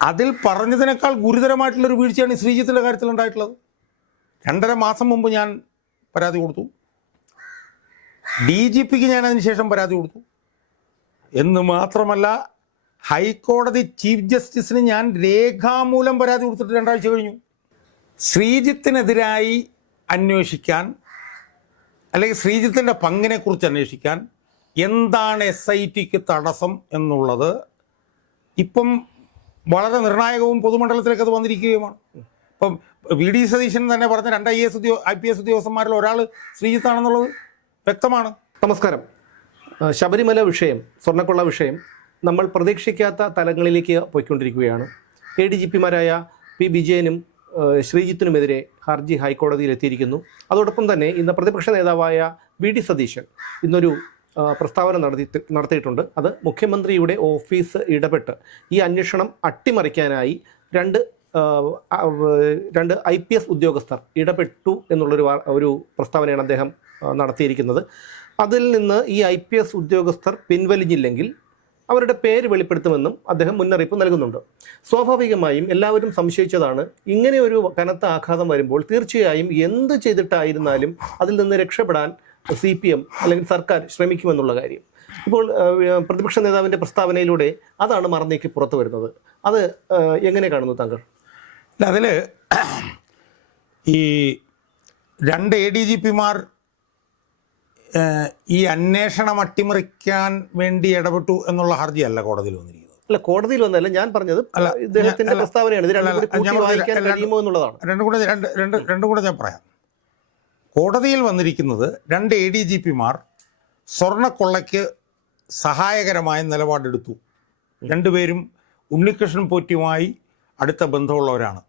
അതിൽ പറഞ്ഞതിനേക്കാൾ ഗുരുതരമായിട്ടുള്ളൊരു വീഴ്ചയാണ് ശ്രീജിത്തിന്റെ കാര്യത്തിൽ ഉണ്ടായിട്ടുള്ളത് രണ്ടര മാസം മുമ്പ് ഞാൻ പരാതി കൊടുത്തു. ഡി ജി പിക്ക് ഞാൻ അതിനുശേഷം പരാതി കൊടുത്തു. എന്ന് മാത്രമല്ല ഹൈക്കോടതി ചീഫ് ജസ്റ്റിസിന് ഞാൻ രേഖാമൂലം പരാതി കൊടുത്തിട്ട് രണ്ടാഴ്ച കഴിഞ്ഞു. ശ്രീജിത്തിനെതിരായി അന്വേഷിക്കാൻ അല്ലെങ്കിൽ ശ്രീജിത്തിന്റെ പങ്കിനെക്കുറിച്ച് അന്വേഷിക്കാൻ എന്താണ് എസ് ഐ ടിക്ക് തടസ്സം എന്നുള്ളത് ഇപ്പം വളരെ നിർണായകവും പൊതുമണ്ഡലത്തിലേക്ക് അത് വന്നിരിക്കുകയുമാണ്. ഇപ്പം വി ഡി സതീശൻ തന്നെ പറഞ്ഞ രണ്ട് ഐ എസ് ഉദ്യോ ഐ പി എസ് ഉദ്യോഗസ്ഥന്മാരിൽ ഒരാൾ ശ്രീജിത്താണെന്നുള്ളത് വ്യക്തമാണ്. നമസ്കാരം. ശബരിമല വിഷയം സ്വർണക്കൊള്ള വിഷയം നമ്മൾ പ്രതീക്ഷിക്കാത്ത തലങ്ങളിലേക്ക് പോയിക്കൊണ്ടിരിക്കുകയാണ്. എ ഡി ജി പിമാരായ പി വിജയനും ശ്രീജിത്തിനുമെതിരെ ഹർജി ഹൈക്കോടതിയിൽ എത്തിയിരിക്കുന്നു. അതോടൊപ്പം തന്നെ ഇന്ന് പ്രതിപക്ഷ നേതാവായ വി ഡി സതീശൻ ഇന്നൊരു പ്രസ്താവന നടത്തി നടത്തിയിട്ടുണ്ട്. അത് മുഖ്യമന്ത്രിയുടെ ഓഫീസ് ഇടപെട്ട് ഈ അന്വേഷണം അട്ടിമറിക്കാനായി രണ്ട് രണ്ട് ഐ പി എസ് ഉദ്യോഗസ്ഥർ ഇടപെട്ടു എന്നുള്ളൊരു ഒരു പ്രസ്താവനയാണ് അദ്ദേഹം നടത്തിയിരിക്കുന്നത്. അതിൽ നിന്ന് ഈ ഐ പി എസ് ഉദ്യോഗസ്ഥർ പിൻവലിഞ്ഞില്ലെങ്കിൽ അവരുടെ പേര് വെളിപ്പെടുത്തുമെന്നും അദ്ദേഹം മുന്നറിയിപ്പ് നൽകുന്നുണ്ട്. സ്വാഭാവികമായും എല്ലാവരും സംശയിച്ചതാണ് ഇങ്ങനെ ഒരു കനത്ത ആഘാതം വരുമ്പോൾ തീർച്ചയായും എന്ത് ചെയ്തിട്ടായിരുന്നാലും അതിൽ നിന്ന് രക്ഷപ്പെടാൻ സി പി എം അല്ലെങ്കിൽ സർക്കാർ ശ്രമിക്കുമെന്നുള്ള കാര്യം. ഇപ്പോൾ പ്രതിപക്ഷ നേതാവിന്റെ പ്രസ്താവനയിലൂടെ അതാണ് മറന്നേക്ക് പുറത്തു വരുന്നത്. അത് എങ്ങനെ കാണുന്നു താങ്കൾ? അതിൽ ഈ രണ്ട് എ ഡി ജി പിമാർ ഈ അന്വേഷണം അട്ടിമറിക്കാൻ വേണ്ടി ഇടപെട്ടു എന്നുള്ള ഹർജിയല്ല കോടതിയിൽ വന്നിരിക്കുന്നത്. അല്ല കോടതിയിൽ വന്നല്ല ഞാൻ പറഞ്ഞത് അല്ല, ഇദ്ദേഹത്തിന്റെ പ്രസ്താവനയാണ്. ഇത് രണ്ടും കൂടി വായിക്കാൻ കഴിയുമോ എന്നുള്ളതാണ്. രണ്ടും കൂടെ രണ്ട് രണ്ടും കൂടെ ഞാൻ പറയാം. കോടതിയിൽ വന്നിരിക്കുന്നത് രണ്ട് എ ഡി ജി പിമാർ സ്വർണക്കൊള്ളയ്ക്ക് സഹായകരമായ നിലപാടെടുത്തു. രണ്ടുപേരും ഉണ്ണികൃഷ്ണൻ പോറ്റിയുമായി അടുത്ത ബന്ധമുള്ളവരാണ്.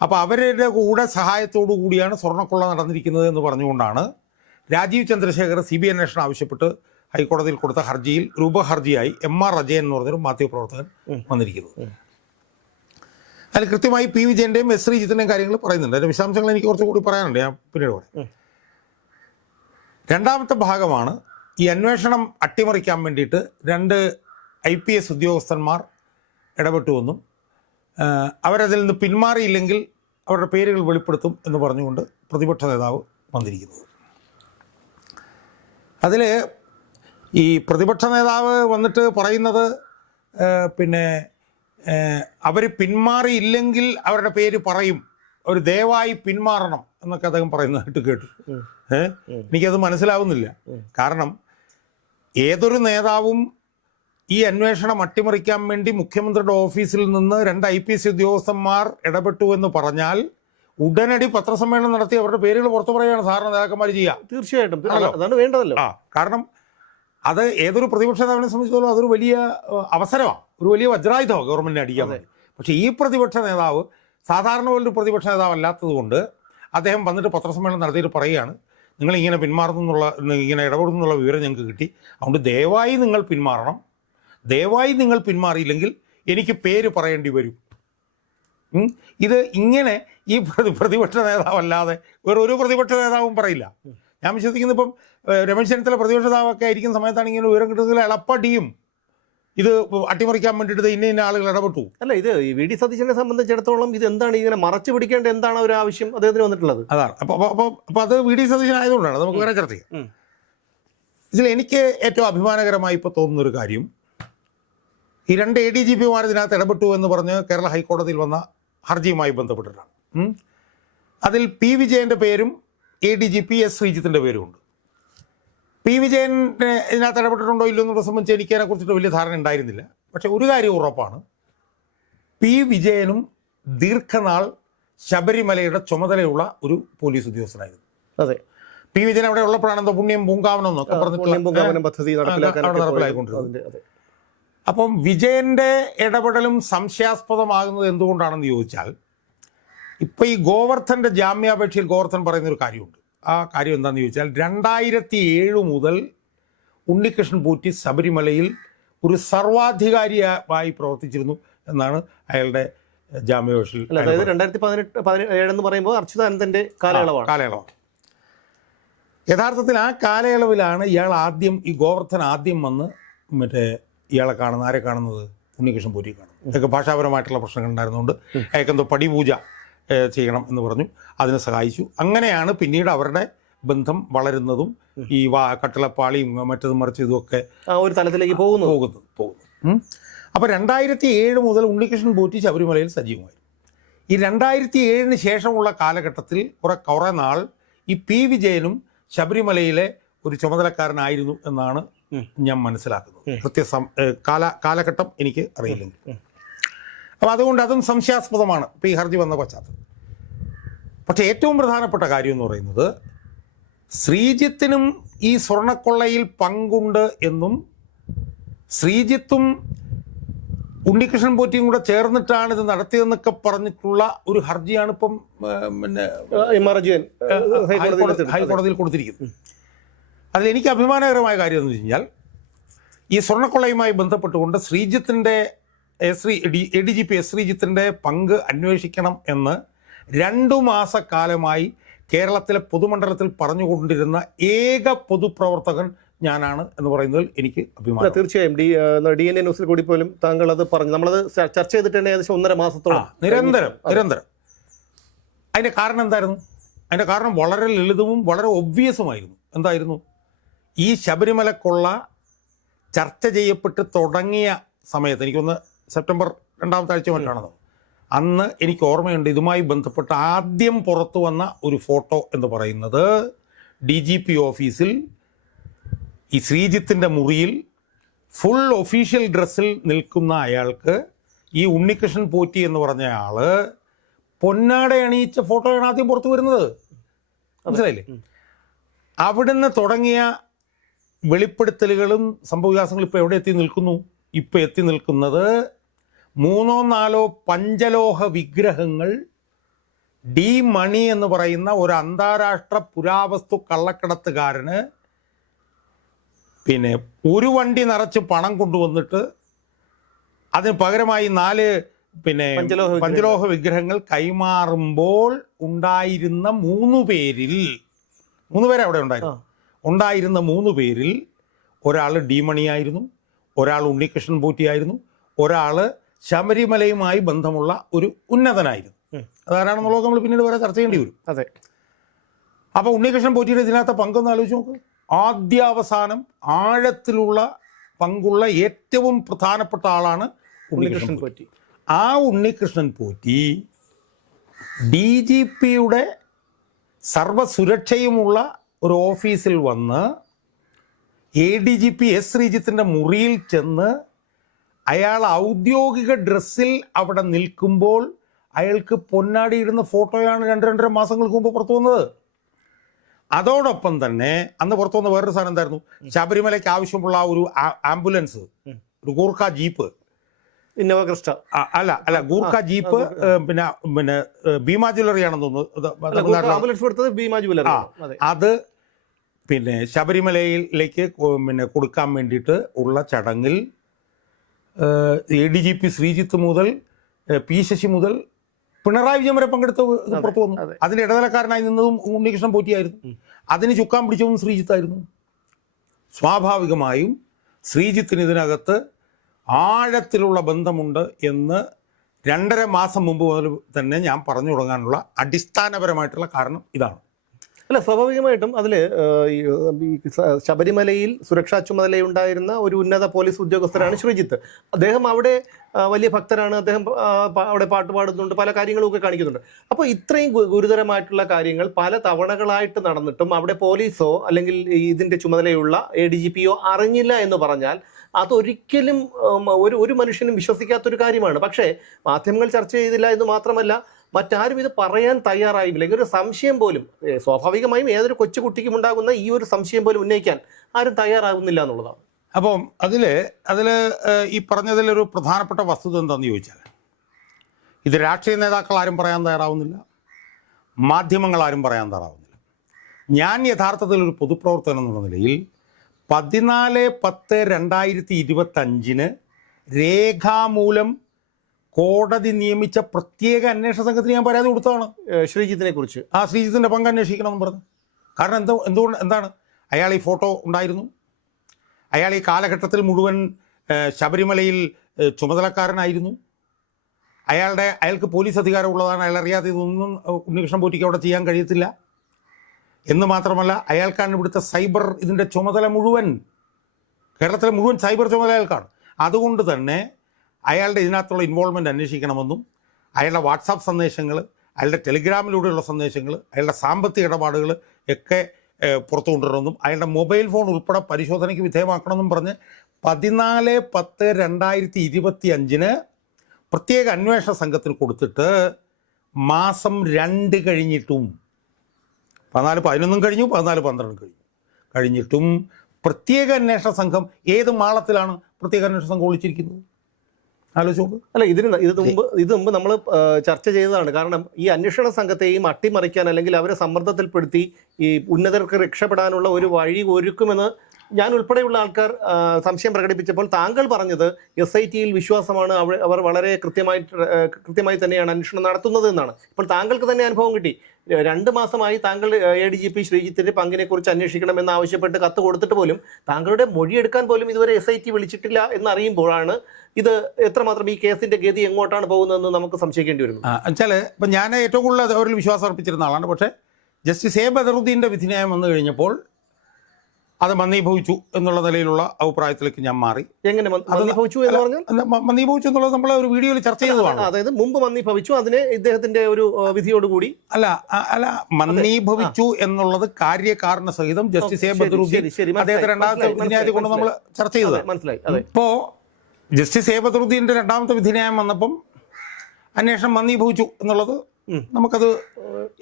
അപ്പോൾ അവരുടെ കൂടെ സഹായത്തോടു കൂടിയാണ് സ്വർണക്കൊള്ള നടന്നിരിക്കുന്നത് എന്ന് പറഞ്ഞുകൊണ്ടാണ് രാജീവ് ചന്ദ്രശേഖർ സി ബി അന്വേഷണം ആവശ്യപ്പെട്ട് ഹൈക്കോടതിയിൽ കൊടുത്ത ഹർജിയിൽ രൂപഹർജിയായി എം ആർ അജയൻ എന്ന് പറഞ്ഞൊരു മാധ്യമപ്രവർത്തകൻ വന്നിരിക്കുന്നത്. അതിൽ കൃത്യമായി പി വിജയന്റെയും എസ് ശ്രീജിത്തിന്റെയും കാര്യങ്ങൾ പറയുന്നുണ്ട്. അതിന്റെ വിശദാംശങ്ങൾ എനിക്ക് കുറച്ചുകൂടി പറയാനുണ്ട്. ഞാൻ പിന്നീട് പറയാം. രണ്ടാമത്തെ ഭാഗമാണ് ഈ അന്വേഷണം അട്ടിമറിക്കാൻ വേണ്ടിയിട്ട് രണ്ട് ഐ പി എസ് ഉദ്യോഗസ്ഥന്മാർ ഇടപെട്ടുവെന്നും വന്നും അവരതിൽ നിന്ന് പിന്മാറിയില്ലെങ്കിൽ അവരുടെ പേരുകൾ വെളിപ്പെടുത്തും എന്ന് പറഞ്ഞുകൊണ്ട് പ്രതിപക്ഷ നേതാവ് വന്നിരിക്കുന്നത് അതിൽ ഈ പ്രതിപക്ഷ നേതാവ് വന്നിട്ട് പറയുന്നത് പിന്നെ അവർ പിന്മാറിയില്ലെങ്കിൽ അവരുടെ പേര് പറയും. അവർ ദയവായി പിന്മാറണം എന്നൊക്കെ അദ്ദേഹം പറയുന്നതായിട്ട് കേട്ടു. ഏഹ് എനിക്കത് മനസ്സിലാവുന്നില്ല. കാരണം ഏതൊരു നേതാവും ഈ അന്വേഷണം അട്ടിമറിക്കാൻ വേണ്ടി മുഖ്യമന്ത്രിയുടെ ഓഫീസിൽ നിന്ന് രണ്ട് ഐ പി എസ് ഉദ്യോഗസ്ഥന്മാർ ഇടപെട്ടു എന്ന് പറഞ്ഞാൽ ഉടനടി പത്രസമ്മേളനം നടത്തി അവരുടെ പേരുകൾ പുറത്തു പറയുകയാണ് സാറിന് നേതാക്കന്മാർ ചെയ്യുക. തീർച്ചയായിട്ടും. അതാണ് വേണ്ടതല്ലോ. ആ കാരണം അത് ഏതൊരു പ്രതിപക്ഷ നേതാവിനെ സംബന്ധിച്ചിടത്തോളം അതൊരു വലിയ അവസരമാണ് ഒരു വലിയ വജ്രായുധമാണ് ഗവൺമെന്റിനെ അടിക്കാൻ പക്ഷേ ഈ പ്രതിപക്ഷ നേതാവ് സാധാരണ ഒരു പ്രതിപക്ഷ നേതാവ് അല്ലാത്തത് കൊണ്ട് അദ്ദേഹം വന്നിട്ട് പത്രസമ്മേളനം നടത്തിയിട്ട് പറയുകയാണ് നിങ്ങൾ ഇങ്ങനെ പിന്മാറുന്നു എന്നുള്ള ഇങ്ങനെ ഇടപെടുന്നു എന്നുള്ള വിവരം ഞങ്ങൾക്ക് കിട്ടി. അതുകൊണ്ട് ദയവായി നിങ്ങൾ പിന്മാറണം. ദയവായി നിങ്ങൾ പിന്മാറിയില്ലെങ്കിൽ എനിക്ക് പേര് പറയേണ്ടി വരും. ഇത് ഇങ്ങനെ ഈ പ്രതി പ്രതിപക്ഷ നേതാവല്ലാതെ വേറെ ഒരു പ്രതിപക്ഷ നേതാവും പറയില്ല. ഞാൻ വിശ്വസിക്കുന്നത് ഇപ്പം രമേശ് ചെന്നിത്തല പ്രതിപക്ഷ നേതാവൊക്കെ ആയിരിക്കുന്ന സമയത്താണ് ഇങ്ങനെ വിവരം കിട്ടുന്നതിൽ എളപ്പടിയും ഇത് അട്ടിമറിക്കാൻ വേണ്ടിയിട്ട് ഇന്ന ഇന്ന ആളുകൾ ഇടപെട്ടു. അല്ല ഇത് വി ഡി സതീശനെ സംബന്ധിച്ചിടത്തോളം ഇത് എന്താണ് ഇങ്ങനെ മറച്ചു പിടിക്കേണ്ട എന്താണ് ഒരു ആവശ്യം അദ്ദേഹത്തിന് വന്നിട്ടുള്ളത്? അതാണ്. അപ്പോൾ അപ്പോൾ അപ്പോൾ അപ്പോൾ അത് വി ഡി സതീശൻ ആയതുകൊണ്ടാണ്. നമുക്ക് വേറെ ചർച്ച ചെയ്യാം. ഇതിൽ എനിക്ക് ഏറ്റവും അഭിമാനകരമായി ഇപ്പോൾ തോന്നുന്നൊരു കാര്യം ഈ രണ്ട് എ ഡി ജി പിമാർ ഇതിനകത്ത് ഇടപെട്ടു എന്ന് പറഞ്ഞ് കേരള ഹൈക്കോടതിയിൽ വന്ന ഹർജിയുമായി ബന്ധപ്പെട്ടിട്ടാണ്. അതിൽ പി വിജയന്റെ പേരും A D G P S ശ്രീജിത്തിന്റെ പേരുമുണ്ട്. പി വിജയൻ ഇതിനകത്ത് ഇടപെട്ടിട്ടുണ്ടോ ഇല്ലയോ എന്നുള്ള സംബന്ധിച്ച് എനിക്ക് അതിനെക്കുറിച്ചിട്ട് വലിയ ധാരണ ഉണ്ടായിരുന്നില്ല. പക്ഷെ ഒരു കാര്യം ഉറപ്പാണ്. പി വിജയനും ദീർഘനാൾ ശബരിമലയുടെ ചുമതലയുള്ള ഒരു പോലീസ് ഉദ്യോഗസ്ഥനായിരുന്നു. അതെ. പി വിജയൻ അവിടെ ഉള്ളപ്പോഴാണ് എന്തോ പുണ്യം പൂങ്കാവനം എന്നൊക്കെ അപ്പം വിജയന്റെ ഇടപെടലും സംശയാസ്പദമാകുന്നത് എന്തുകൊണ്ടാണെന്ന് ചോദിച്ചാൽ ഇപ്പൊ ഈ ഗോവർദ്ധന്റെ ജാമ്യാപേക്ഷയിൽ ഗോവർദ്ധൻ പറയുന്ന ഒരു കാര്യമുണ്ട്. ആ കാര്യം എന്താണെന്ന് ചോദിച്ചാൽ രണ്ടായിരത്തി ഏഴ് മുതൽ ഉണ്ണികൃഷ്ണൻ പൂറ്റി ശബരിമലയിൽ ഒരു സർവാധികാരിയായി പ്രവർത്തിച്ചിരുന്നു എന്നാണ് അയാളുടെ ജാമ്യാപേക്ഷയിൽ അതായത് രണ്ടായിരത്തി പതിനെട്ട് പതിനേഴ് എന്ന് പറയുമ്പോൾ അർച്ചിതാനന്ദന്റെ കാലയളവാണ്. കാലയളവാണ്. യഥാർത്ഥത്തിൽ ആ കാലയളവിലാണ് ഇയാൾ ആദ്യം ഈ ഗോവർദ്ധൻ ആദ്യം വന്ന് മറ്റേ ഇയാളെ കാണുന്നത് ആരെ കാണുന്നത്? ഉണ്ണികൃഷ്ണൻ പൂരി കാണുന്നത്. ഇതൊക്കെ ഭാഷാപരമായിട്ടുള്ള പ്രശ്നങ്ങൾ ഉണ്ടായിരുന്നുകൊണ്ട് അയക്കെന്തോ പടിപൂജ ചെയ്യണം എന്ന് പറഞ്ഞു. അതിനെ സഹായിച്ചു. അങ്ങനെയാണ് പിന്നീട് അവരുടെ ബന്ധം വളരുന്നതും ഈ വാ കട്ടിളപ്പാളിയും മറ്റതും മറിച്ച് ഇതുമൊക്കെ ആ ഒരു തലത്തിലേക്ക് പോകുന്നു. പോകുന്നത് പോകുന്നു. അപ്പോൾ രണ്ടായിരത്തി ഏഴ് മുതൽ ഉണ്ണികൃഷ്ണൻ പോറ്റി ശബരിമലയിൽ സജീവമായി. ഈ രണ്ടായിരത്തി ഏഴിന് ശേഷമുള്ള കാലഘട്ടത്തിൽ കുറെ കുറേ നാൾ ഈ പി വിജയനും ശബരിമലയിലെ ഒരു ചുമതലക്കാരനായിരുന്നു എന്നാണ് ഞാൻ മനസ്സിലാക്കുന്നത്. കൃത്യസം കാല കാലഘട്ടം എനിക്ക് അറിയില്ലെങ്കിൽ. അപ്പോൾ അതുകൊണ്ട് അതും സംശയാസ്പദമാണ്. ഇപ്പോൾ ഈ ഹർജി വന്ന പശ്ചാത്തലം. പക്ഷേ ഏറ്റവും പ്രധാനപ്പെട്ട കാര്യം എന്ന് പറയുന്നത് ശ്രീജിത്തിനും ഈ സ്വർണക്കൊള്ളയിൽ പങ്കുണ്ട് എന്നും ശ്രീജിത്തും ഉണ്ണികൃഷ്ണൻ പോറ്റിയും കൂടെ ചേർന്നിട്ടാണ് ഇത് നടത്തിയതെന്നൊക്കെ പറഞ്ഞിട്ടുള്ള ഒരു ഹർജിയാണ് ഇപ്പം പിന്നെ ഹൈക്കോടതിയിൽ ഹൈക്കോടതി- കൊടുത്തിരിക്കുന്നത് അതിൽ എനിക്ക് അഭിമാനകരമായ കാര്യം എന്ന് വെച്ച് കഴിഞ്ഞാൽ ഈ സ്വർണക്കൊള്ളയുമായി ബന്ധപ്പെട്ടുകൊണ്ട് ശ്രീജിത്തിന്റെ Sree D A D G P S ശ്രീജിത്തിന്റെ പങ്ക് അന്വേഷിക്കണം എന്ന് രണ്ടു മാസക്കാലമായി കേരളത്തിലെ പൊതുമണ്ഡലത്തിൽ പറഞ്ഞുകൊണ്ടിരുന്ന ഏക പൊതുപ്രവർത്തകൻ ഞാനാണ് എന്ന് പറയുന്നതിൽ എനിക്ക് അഭിമാനം തീർച്ചയായും. ഡി ഡി എൻ എ ന്യൂസിൽ കൂടി പോലും താങ്കൾ അത് പറഞ്ഞു. നമ്മളത് ചർച്ച ചെയ്തിട്ട് തന്നെ ഏകദേശം ഒന്നര മാസത്തോളം നിരന്തരം നിരന്തരം. അതിന്റെ കാരണം എന്തായിരുന്നു? അതിന്റെ കാരണം വളരെ ലളിതവും വളരെ ഒബ്വിയസുമായിരുന്നു. എന്തായിരുന്നു? ഈ ശബരിമലക്കുള്ള ചർച്ച ചെയ്യപ്പെട്ട് തുടങ്ങിയ സമയത്ത് എനിക്കൊന്ന് സെപ്റ്റംബർ രണ്ടാമത്തെ ആഴ്ച മറ്റാണത്. അന്ന് എനിക്ക് ഓർമ്മയുണ്ട് ഇതുമായി ബന്ധപ്പെട്ട് ആദ്യം പുറത്തു വന്ന ഒരു ഫോട്ടോ എന്ന് പറയുന്നത് ഡി ജി പി ഓഫീസിൽ ഈ ശ്രീജിത്തിന്റെ മുറിയിൽ ഫുൾ ഒഫീഷ്യൽ ഡ്രസ്സിൽ നിൽക്കുന്ന അയാൾക്ക് ഈ ഉണ്ണികൃഷ്ണൻ പോറ്റി എന്ന് പറഞ്ഞ ആൾ പൊന്നാട അണിയിച്ച ഫോട്ടോയാണ് ആദ്യം പുറത്തു വരുന്നത്. മനസ്സിലായില്ലേ? അവിടുന്ന് തുടങ്ങിയ വെളിപ്പെടുത്തലുകളും സംഭവവികാസങ്ങളും ഇപ്പോൾ എവിടെ എത്തി നിൽക്കുന്നു? ഇപ്പോൾ എത്തി നിൽക്കുന്നത് മൂന്നോ നാലോ പഞ്ചലോഹ വിഗ്രഹങ്ങൾ ഡി മണി എന്ന് പറയുന്ന ഒരു അന്താരാഷ്ട്ര പുരാവസ്തു കള്ളക്കടത്തുകാരന് പിന്നെ ഒരു വണ്ടി നിറച്ച് പണം കൊണ്ടുവന്നിട്ട് അതിന് പകരമായി നാല് പിന്നെ പഞ്ചലോഹ വിഗ്രഹങ്ങൾ. കൈമാറുമ്പോൾ ഉണ്ടായിരുന്ന മൂന്ന് പേരിൽ മൂന്ന് പേരെ അവിടെ ഉണ്ടായിരുന്നു ഉണ്ടായിരുന്ന മൂന്ന് പേരിൽ ഒരാൾ ഡി മണിയായിരുന്നു ഒരാൾ ഉണ്ണികൃഷ്ണൻ പൂറ്റിയായിരുന്നു ഒരാൾ ശബരിമലയുമായി ബന്ധമുള്ള ഒരു ഉന്നതനായിരുന്നു. അതാരാണെന്നുള്ളത് നമ്മൾ പിന്നീട് വരെ ചർച്ച ചെയ്യേണ്ടി വരും അതെ അപ്പോൾ ഉണ്ണികൃഷ്ണൻ പോറ്റിയുടെ ഇതിനകത്ത് പങ്കൊന്ന് ആലോചിച്ച് നോക്ക് ആദ്യാവസാനം ആഴത്തിലുള്ള പങ്കുള്ള ഏറ്റവും പ്രധാനപ്പെട്ട ആളാണ് ഉണ്ണികൃഷ്ണൻ. പറ്റി ആ ഉണ്ണികൃഷ്ണൻ പോറ്റി ഡി ജി പിയുടെ സർവസുരക്ഷയുമുള്ള ഒരു ഓഫീസിൽ വന്ന് A D G P S ശ്രീജിത്തിന്റെ മുറിയിൽ ചെന്ന് അയാൾ ഔദ്യോഗിക ഡ്രസ്സിൽ അവിടെ നിൽക്കുമ്പോൾ അയാൾക്ക് പൊന്നാടി ഇടുന്ന ഫോട്ടോയാണ് രണ്ട് രണ്ടര മാസങ്ങൾക്ക് മുമ്പ് പുറത്തു വന്നത്. അതോടൊപ്പം തന്നെ അന്ന് പുറത്തു വന്ന വേറൊരു സാധനം എന്തായിരുന്നു? ശബരിമലയ്ക്ക് ആവശ്യമുള്ള ഒരു ആംബുലൻസ് ഒരു ഗൂർഖ ജീപ്പ്. ഇന്നോവ ക്രിസ്റ്റ അല്ല അല്ല ഗൂർഖ ജീപ്പ് പിന്നെ പിന്നെ ഭീമാ ജ്വല്ലറി ആണെന്ന് തോന്നുന്നു ആംബുലൻസ് കൊടുത്തത് ഭീമ ജുവലറി അതെ. അത് പിന്നെ ശബരിമലയിലേക്ക് പിന്നെ കൊടുക്കാൻ വേണ്ടിയിട്ട് ഉള്ള ചടങ്ങിൽ A D G P Sreejith മുതൽ പി ശശി മുതൽ പിണറായി വിജയൻ വരെ പങ്കെടുത്ത പുറത്തു വന്നു. അതിന് ഇടനിലക്കാരനായി നിന്നതും ഉണ്ണികൃഷ്ണൻ പോറ്റിയായിരുന്നു. അതിന് ചുക്കാൻ പിടിച്ചതും ശ്രീജിത്തായിരുന്നു. സ്വാഭാവികമായും ശ്രീജിത്തിന് ഇതിനകത്ത് ആഴത്തിലുള്ള ബന്ധമുണ്ട് എന്ന് രണ്ടര മാസം മുമ്പ് മുതൽ തന്നെ ഞാൻ പറഞ്ഞു തുടങ്ങാനുള്ള അടിസ്ഥാനപരമായിട്ടുള്ള കാരണം ഇതാണ്. അല്ല സ്വാഭാവികമായിട്ടും അതിൽ ശബരിമലയിൽ സുരക്ഷാ ചുമതലയുണ്ടായിരുന്ന ഒരു ഉന്നത പോലീസ് ഉദ്യോഗസ്ഥരാണ് ശ്രീജിത്ത്. അദ്ദേഹം അവിടെ വലിയ ഭക്തരാണ്. അദ്ദേഹം അവിടെ പാട്ട് പാടുന്നുണ്ട് പല കാര്യങ്ങളും ഒക്കെ കാണിക്കുന്നുണ്ട്. അപ്പോൾ ഇത്രയും ഗുരുതരമായിട്ടുള്ള കാര്യങ്ങൾ പല തവണകളായിട്ട് നടന്നിട്ടും അവിടെ പോലീസോ അല്ലെങ്കിൽ ഇതിന്റെ ചുമതലയുള്ള എ ഡി ജി പിയോ അറിഞ്ഞില്ല എന്ന് പറഞ്ഞാൽ അതൊരിക്കലും ഒരു ഒരു മനുഷ്യനും വിശ്വസിക്കാത്തൊരു കാര്യമാണ്. പക്ഷേ മാധ്യമങ്ങൾ ചർച്ച ചെയ്തില്ല എന്ന് മാത്രമല്ല മറ്റാരും ഇത് പറയാൻ തയ്യാറായില്ല. ഒരു സംശയം പോലും സ്വാഭാവികമായും ഏതൊരു കൊച്ചുകുട്ടിക്കും ഉണ്ടാകുന്ന ഈ ഒരു സംശയം പോലും ഉന്നയിക്കാൻ ആരും തയ്യാറാകുന്നില്ല എന്നുള്ളതാണ്. അപ്പം അതിൽ അതിൽ ഈ പറഞ്ഞതിലൊരു പ്രധാനപ്പെട്ട വസ്തുത എന്താണെന്ന് ചോദിച്ചാൽ ഇത് രാഷ്ട്രീയ നേതാക്കൾ ആരും പറയാൻ തയ്യാറാവുന്നില്ല. മാധ്യമങ്ങൾ ആരും പറയാൻ തയ്യാറാവുന്നില്ല. ഞാൻ യഥാർത്ഥത്തിൽ ഒരു പൊതുപ്രവർത്തനം എന്നുള്ള നിലയിൽ പതിനാല് പത്ത് രണ്ടായിരത്തി ഇരുപത്തഞ്ചിന് രേഖാമൂലം കോടതി നിയമിച്ച പ്രത്യേക അന്വേഷണ സംഘത്തിന് ഞാൻ പരാതി കൊടുത്തതാണ്. ശ്രീജിത്തിനെ കുറിച്ച്. ആ ശ്രീജിത്തിന്റെ പങ്ക് അന്വേഷിക്കണമെന്ന് പറഞ്ഞു. കാരണം എന്തോ എന്തുകൊണ്ട് എന്താണ്? അയാൾ ഈ ഫോട്ടോ ഉണ്ടായിരുന്നു. അയാൾ ഈ കാലഘട്ടത്തിൽ മുഴുവൻ ശബരിമലയിൽ ചുമതലക്കാരനായിരുന്നു. അയാളുടെ അയാൾക്ക് പോലീസ് അധികാരമുള്ളതാണ്. അയാൾ അറിയാതെ ഇതൊന്നും ഉണ്ണികൃഷ്ണൻ പോറ്റിക്ക് അവിടെ ചെയ്യാൻ കഴിയത്തില്ല. എന്ന് മാത്രമല്ല അയാൾക്കാണ് ഇവിടുത്തെ സൈബർ ഇതിന്റെ ചുമതല മുഴുവൻ കേരളത്തിലെ മുഴുവൻ സൈബർ ചുമതല അയാൾക്കാണ് അതുകൊണ്ട് തന്നെ അയാളുടെ ഇതിനകത്തുള്ള ഇൻവോൾവ്മെന്റ് അന്വേഷിക്കണമെന്നും അയാളുടെ വാട്സാപ്പ് സന്ദേശങ്ങൾ അയാളുടെ ടെലിഗ്രാമിലൂടെയുള്ള സന്ദേശങ്ങൾ അയാളുടെ സാമ്പത്തിക ഇടപാടുകൾ ഒക്കെ പുറത്തു കൊണ്ടുവരണമെന്നും അയാളുടെ മൊബൈൽ ഫോൺ ഉൾപ്പെടെ പരിശോധനയ്ക്ക് വിധേയമാക്കണമെന്നും പറഞ്ഞ് പതിനാല് പത്ത് രണ്ടായിരത്തി ഇരുപത്തി അഞ്ചിന് പ്രത്യേക അന്വേഷണ സംഘത്തിന് കൊടുത്തിട്ട് മാസം രണ്ട് കഴിഞ്ഞിട്ടും പതിനാല് പതിനൊന്നും കഴിഞ്ഞു പതിനാല് പന്ത്രണ്ടും കഴിഞ്ഞു. കഴിഞ്ഞിട്ടും പ്രത്യേക അന്വേഷണ സംഘം ഏത് മാളത്തിലാണ് പ്രത്യേക അന്വേഷണ സംഘം ഒളിച്ചിരിക്കുന്നത്? ആലോചിച്ച് നോക്ക്. അല്ല ഇതിന് ഇത് മുമ്പ് ഇത് മുമ്പ് നമ്മൾ ചർച്ച ചെയ്തതാണ്. കാരണം ഈ അന്വേഷണ സംഘത്തെയും അട്ടിമറിക്കാൻ അല്ലെങ്കിൽ അവരെ സമ്മർദ്ദത്തിൽപ്പെടുത്തി ഈ ഉന്നതർക്ക് രക്ഷപ്പെടാനുള്ള ഒരു വഴി ഒരുക്കുമെന്ന് ഞാൻ ഉൾപ്പെടെയുള്ള ആൾക്കാർ സംശയം പ്രകടിപ്പിച്ചപ്പോൾ താങ്കൾ പറഞ്ഞത് എസ് ഐ ടിയിൽ വിശ്വാസമാണ് അവ- അവർ വളരെ കൃത്യമായിട്ട് ആ, കൃത്യമായി തന്നെയാണ് അന്വേഷണം നടത്തുന്നത് എന്നാണ്. ഇപ്പോൾ താങ്കൾക്ക് തന്നെ അനുഭവം കിട്ടി. രണ്ട് മാസമായി താങ്കൾ എ ഡി ജി പി ശ്രീജിത്തിന്റെ പങ്കിനെ കുറിച്ച് അന്വേഷിക്കണമെന്ന് ആവശ്യപ്പെട്ട് കത്ത് കൊടുത്തിട്ട് പോലും താങ്കളുടെ മൊഴിയെടുക്കാൻ പോലും ഇതുവരെ എസ് ഐ ടി വിളിച്ചിട്ടില്ല എന്നറിയുമ്പോഴാണ് ഇത് എത്രമാത്രം ഈ കേസിന്റെ ഗതി എങ്ങോട്ടാണ് പോകുന്നതെന്ന് നമുക്ക് സംശയിക്കേണ്ടി വരുന്നു. വെച്ചാൽ ഇപ്പം ഞാൻ ഏറ്റവും കൂടുതൽ അവരിൽ വിശ്വാസം അർപ്പിച്ചിരുന്ന ആളാണ്. പക്ഷേ ജസ്റ്റിസ് എ ബദറുദ്ദീന്റെ വിധിന്യായം വന്നു കഴിഞ്ഞപ്പോൾ അത് മന്ദീഭവിച്ചു എന്നുള്ള നിലയിലുള്ള അഭിപ്രായത്തിലേക്ക് ഞാൻ മാറി. എങ്ങനെ മന്ദീഭവിച്ചു എന്ന് പറഞ്ഞാൽ? മന്ദീഭവിച്ചു എന്നുള്ളത് നമ്മൾ ഒരു വീഡിയോയിൽ ചർച്ച ചെയ്തതാണ്. അതായത് മുമ്പ് മന്ദീഭവിച്ചു അതിന് ഇദ്ദേഹത്തിന്റെ ഒരു വിധിയോട് വിധിയോടുകൂടി അല്ല അല്ല മന്ദീഭവിച്ചു എന്നുള്ളത് കാര്യകാരണ സഹിതം ജസ്റ്റിസ് എ ബദറുദ്ദീൻ അദ്ദേഹത്തെ രണ്ടാമത്തെ കൊണ്ട് നമ്മൾ ചർച്ച ചെയ്തത് മനസ്സിലായി ഇപ്പോ ജസ്റ്റിസ് എ ബദറുദ്ദീന്റെ രണ്ടാമത്തെ വിധിന്യായം വന്നപ്പം അന്വേഷണം മന്ദീഭവിച്ചു എന്നുള്ളത്. നമുക്കത്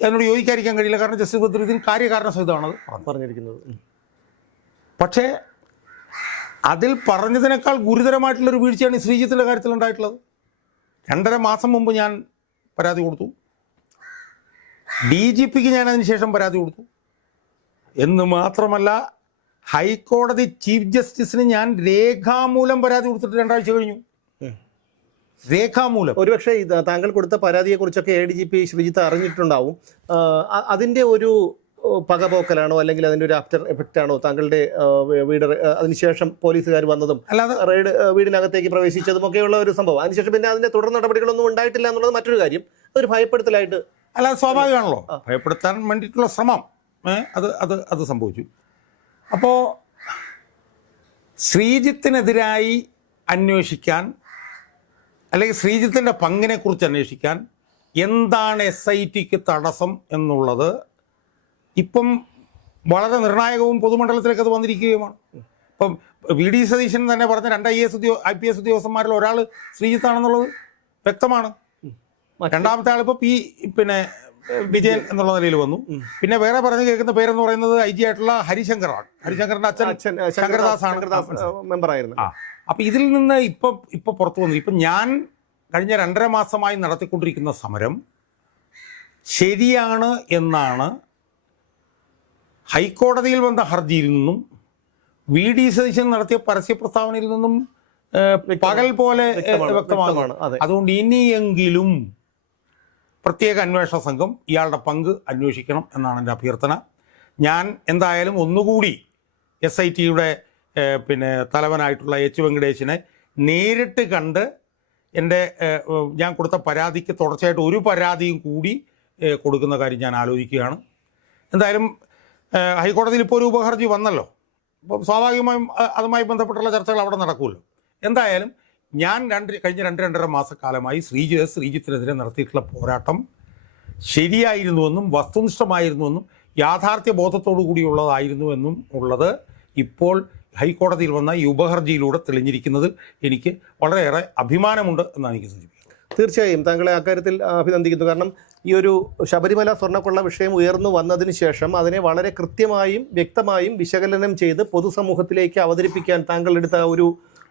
അതിനോട് യോജിക്കാതിരിക്കാൻ കഴിയില്ല. കാരണം ജസ്റ്റിസ് ബദറുദ്ദീൻ കാര്യകാരണ സഹിതമാണത്. പറഞ്ഞിരിക്കുന്നത്. പക്ഷേ അതിൽ പറഞ്ഞതിനേക്കാൾ ഗുരുതരമായിട്ടുള്ളൊരു വീഴ്ചയാണ് ഈ ശ്രീജിത്തിന്റെ കാര്യത്തിൽ ഉണ്ടായിട്ടുള്ളത് രണ്ടര മാസം മുമ്പ് ഞാൻ പരാതി കൊടുത്തു. ഡി ജി പിക്ക് ഞാൻ അതിന് ശേഷം പരാതി കൊടുത്തു. എന്ന് മാത്രമല്ല ഹൈക്കോടതി ചീഫ് ജസ്റ്റിസിന് ഞാൻ രേഖാമൂലം പരാതി കൊടുത്തിട്ട് രണ്ടാഴ്ച കഴിഞ്ഞു. രേഖാമൂലം. ഒരുപക്ഷെ താങ്കൾ കൊടുത്ത പരാതിയെ കുറിച്ചൊക്കെ A D G P Sreejith അറിഞ്ഞിട്ടുണ്ടാവും. അതിന്റെ ഒരു പകപോക്കലാണോ അല്ലെങ്കിൽ അതിന്റെ ഒരു ആഫ്റ്റർ എഫക്റ്റ് ആണോ താങ്കളുടെ വീട് അതിനുശേഷം പോലീസുകാർ വന്നതും അല്ലാതെ റെയ്ഡ് വീടിനകത്തേക്ക് പ്രവേശിച്ചതും ഒക്കെയുള്ള ഒരു സംഭവം. അതിനുശേഷം പിന്നെ അതിന്റെ തുടർ നടപടികളൊന്നും ഉണ്ടായിട്ടില്ല എന്നുള്ളത് മറ്റൊരു കാര്യം. അതൊരു ഭയപ്പെടുത്തലായിട്ട് അല്ലാതെ സ്വാഭാവികമാണല്ലോ. ഭയപ്പെടുത്താൻ വേണ്ടിയിട്ടുള്ള ശ്രമം. അത് അത് അത് സംഭവിച്ചു. അപ്പോൾ ശ്രീജിത്തിനെതിരായി അന്വേഷിക്കാൻ അല്ലെങ്കിൽ ശ്രീജിത്തിന്റെ പങ്കിനെക്കുറിച്ച് അന്വേഷിക്കാൻ എന്താണ് എസ് ഐ ടിക്ക് തടസ്സം എന്നുള്ളത് ഇപ്പം വളരെ നിർണായകവും പൊതുമണ്ഡലത്തിലേക്ക് അത് വന്നിരിക്കുകയുമാണ്. ഇപ്പം വി ഡി സതീശൻ തന്നെ പറഞ്ഞ രണ്ട് ഐ എസ് ഉദ്യോ ഐ പി എസ് ഉദ്യോഗസ്ഥന്മാരിൽ ഒരാൾ ശ്രീജിത്താണെന്നുള്ളത് വ്യക്തമാണ്. രണ്ടാമത്തെ ആളിപ്പോൾ പി പിന്നെ വിജയൻ എന്നുള്ള നിലയിൽ വന്നു. പിന്നെ വേറെ പറഞ്ഞു കേൾക്കുന്ന പേരെന്ന് പറയുന്നത് ഐ ജി ആയിട്ടുള്ള ഹരിശങ്കറാണ്. ഹരിശങ്കറിന്റെ അച്ഛൻ ശങ്കരദാസ് ആണ്. മെമ്പറായിരുന്നു. അപ്പൊ ഇതിൽ നിന്ന് ഇപ്പൊ ഇപ്പൊ പുറത്തു വന്നു. ഇപ്പൊ ഞാൻ കഴിഞ്ഞ രണ്ടര മാസമായി നടത്തിക്കൊണ്ടിരിക്കുന്ന സമരം ശരിയാണ് എന്നാണ് ഹൈക്കോടതിയിൽ വന്ന ഹർജിയിൽ നിന്നും വി ഡി സതീശൻ നടത്തിയ പരസ്യ പ്രസ്താവനയിൽ നിന്നും പകൽ പോലെ വ്യക്തമാണ്. അതുകൊണ്ട് ഇനിയെങ്കിലും പ്രത്യേക അന്വേഷണ സംഘം ഇയാളുടെ പങ്ക് അന്വേഷിക്കണം എന്നാണ് എന്റെ അഭ്യർത്ഥന. ഞാൻ എന്തായാലും ഒന്നുകൂടി എസ് ഐ ടിയുടെ പിന്നെ തലവനായിട്ടുള്ള എച്ച് വെങ്കടേശിനെ നേരിട്ട് കണ്ട് എന്റെ ഞാൻ കൊടുത്ത പരാതിക്ക് തുടർച്ചയായിട്ട് ഒരു പരാതിയും കൂടി കൊടുക്കുന്ന കാര്യം ഞാൻ ആലോചിക്കുകയാണ്. എന്തായാലും ഹൈക്കോടതിയിൽ ഇപ്പോൾ ഒരു ഉപഹർജി വന്നല്ലോ. അപ്പോൾ സ്വാഭാവികമായും അതുമായി ബന്ധപ്പെട്ടുള്ള ചർച്ചകൾ അവിടെ നടക്കുമല്ലോ. എന്തായാലും ഞാൻ രണ്ട് കഴിഞ്ഞ രണ്ട് രണ്ടര മാസക്കാലമായി ശ്രീജിത്ത് ശ്രീജിത്തിനെതിരെ നടത്തിയിട്ടുള്ള പോരാട്ടം ശരിയായിരുന്നുവെന്നും വസ്തുനിഷ്ഠമായിരുന്നുവെന്നും യാഥാർത്ഥ്യ ബോധത്തോടു കൂടിയുള്ളതായിരുന്നുവെന്നും ഉള്ളത് ഇപ്പോൾ ഹൈക്കോടതിയിൽ വന്ന ഈ ഉപഹർജിയിലൂടെ തെളിഞ്ഞിരിക്കുന്നതിൽ എനിക്ക് വളരെയേറെ അഭിമാനമുണ്ട് എന്നാണ് എനിക്ക് സൂചിപ്പിക്കുന്നത്. തീർച്ചയായും താങ്കളെ അക്കാര്യത്തിൽ അഭിനന്ദിക്കുന്നു. കാരണം ഈ ഒരു ശബരിമല സ്വർണക്കൊള്ള വിഷയം ഉയർന്നു വന്നതിന് ശേഷം അതിനെ വളരെ കൃത്യമായും വ്യക്തമായും വിശകലനം ചെയ്ത് പൊതുസമൂഹത്തിലേക്ക് അവതരിപ്പിക്കാൻ താങ്കൾ എടുത്ത ഒരു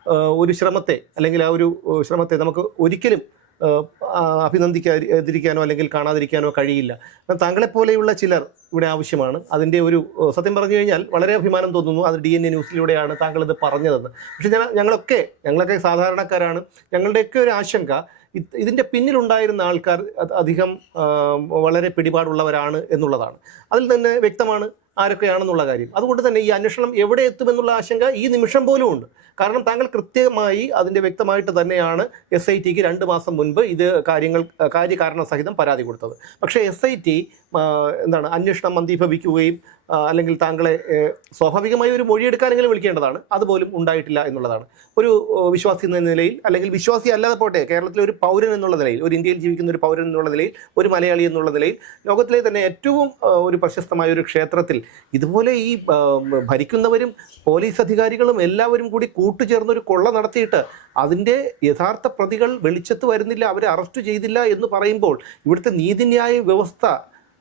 ഒരു ശ്രമത്തെ അല്ലെങ്കിൽ ആ ഒരു ശ്രമത്തെ നമുക്ക് ഒരിക്കലും അഭിനന്ദിക്കാതിരിക്കാനോ അല്ലെങ്കിൽ കാണാതിരിക്കാനോ കഴിയില്ല. താങ്കളെപ്പോലെയുള്ള ചിലർ ഇവിടെ ആവശ്യമാണ്. അതിന്റെ ഒരു സത്യം പറഞ്ഞു കഴിഞ്ഞാൽ വളരെ അഭിമാനം തോന്നുന്നു. അത് ഡി എൻ എ ന്യൂസിലൂടെയാണ് താങ്കൾ ഇത് പറഞ്ഞതെന്ന്. പക്ഷേ ഞാൻ ഞങ്ങളൊക്കെ ഞങ്ങളൊക്കെ സാധാരണക്കാരാണ്. ഞങ്ങളുടെയൊക്കെ ഒരു ആശങ്ക ഇത് ഇതിന്റെ പിന്നിലുണ്ടായിരുന്ന ആൾക്കാർ അധികം വളരെ പിടിപാടുള്ളവരാണ് എന്നുള്ളതാണ്. അതിൽ തന്നെ വ്യക്തമാണ് ആരൊക്കെയാണെന്നുള്ള കാര്യം. അതുകൊണ്ട് തന്നെ ഈ അന്വേഷണം എവിടെ എത്തുമെന്നുള്ള ആശങ്ക ഈ നിമിഷം പോലും ഉണ്ട്. കാരണം താങ്കൾ കൃത്യമായി അതിന്റെ വ്യക്തമായിട്ട് തന്നെയാണ് എസ് ഐ ടിക്ക് രണ്ട് മാസം മുൻപ് ഇത് കാര്യങ്ങൾ കാര്യകാരണ സഹിതം പരാതി കൊടുത്തത്. പക്ഷേ എസ് ഐ ടി എന്താണ് അന്വേഷണം മന്ദീഭവിക്കുകയും അല്ലെങ്കിൽ താങ്കളെ സ്വാഭാവികമായി ഒരു മൊഴിയെടുക്കാനെങ്കിലും വിളിക്കേണ്ടതാണ്. അതുപോലും ഉണ്ടായിട്ടില്ല എന്നുള്ളതാണ്. ഒരു വിശ്വാസി എന്ന നിലയിൽ അല്ലെങ്കിൽ വിശ്വാസി അല്ലാതെ പോട്ടെ കേരളത്തിലെ ഒരു പൗരൻ എന്നുള്ള നിലയിൽ ഒരു ഇന്ത്യയിൽ ജീവിക്കുന്ന ഒരു പൗരൻ എന്നുള്ള നിലയിൽ ഒരു മലയാളി എന്നുള്ള നിലയിൽ ലോകത്തിലെ തന്നെ ഏറ്റവും ഒരു പ്രശസ്തമായ ഒരു ക്ഷേത്രത്തിൽ ഇതുപോലെ ഈ ഭരിക്കുന്നവരും പോലീസ് അധികാരികളും എല്ലാവരും കൂടി കൂട്ടുചേർന്ന് ഒരു കൊള്ള നടത്തിയിട്ട് അതിന്റെ യഥാർത്ഥ പ്രതികൾ വെളിച്ചത്ത് വരുന്നില്ല അവരെ അറസ്റ്റ് ചെയ്തില്ല എന്ന് പറയുമ്പോൾ ഇവിടുത്തെ നീതിന്യായ വ്യവസ്ഥ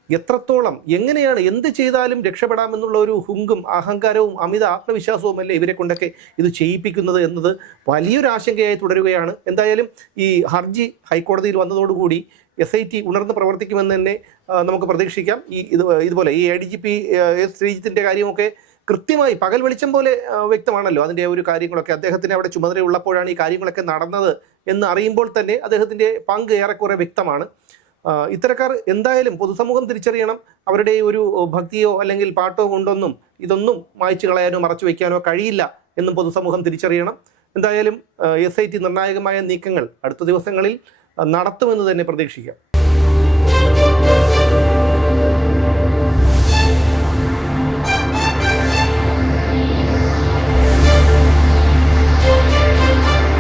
എത്രത്തോളം എങ്ങനെയാണ് എന്ത് ചെയ്താലും രക്ഷപ്പെടാമെന്നുള്ള ഒരു ഹുങ്കും അഹങ്കാരവും അമിത ആത്മവിശ്വാസവും അല്ലേ ഇവരെ കൊണ്ടൊക്കെ ഇത് ചെയ്യിപ്പിക്കുന്നത് എന്നത് വലിയൊരു ആശങ്കയായി തുടരുകയാണ്. എന്തായാലും ഈ ഹർജി ഹൈക്കോടതിയിൽ വന്നതോടുകൂടി എസ് ഐ ടി ഉണർന്ന് പ്രവർത്തിക്കുമെന്ന് തന്നെ നമുക്ക് പ്രതീക്ഷിക്കാം. ഈ ഇത് ഇതുപോലെ ഈ A D G P S ശ്രീജിത്തിന്റെ കാര്യമൊക്കെ കൃത്യമായി പകൽ വെളിച്ചം പോലെ വ്യക്തമാണല്ലോ. അതിന്റെ ഒരു കാര്യങ്ങളൊക്കെ അദ്ദേഹത്തിന് അവിടെ ചുമതലയുള്ളപ്പോഴാണ് ഈ കാര്യങ്ങളൊക്കെ നടന്നത് എന്ന് അറിയുമ്പോൾ തന്നെ അദ്ദേഹത്തിന്റെ പങ്ക് ഏറെക്കുറെ വ്യക്തമാണ്. ഇത്തരക്കാർ എന്തായാലും പൊതുസമൂഹം തിരിച്ചറിയണം. അവരുടെ ഒരു ഭക്തിയോ അല്ലെങ്കിൽ പാട്ടോ കൊണ്ടൊന്നും ഇതൊന്നും മായ്ച്ചു കളയാനോ മറച്ചു വയ്ക്കാനോ കഴിയില്ല എന്നും പൊതുസമൂഹം തിരിച്ചറിയണം. എന്തായാലും എസ് ഐ ടി നിർണായകമായ നീക്കങ്ങൾ അടുത്ത ദിവസങ്ങളിൽ നടത്തുമെന്ന് തന്നെ പ്രതീക്ഷിക്കാം.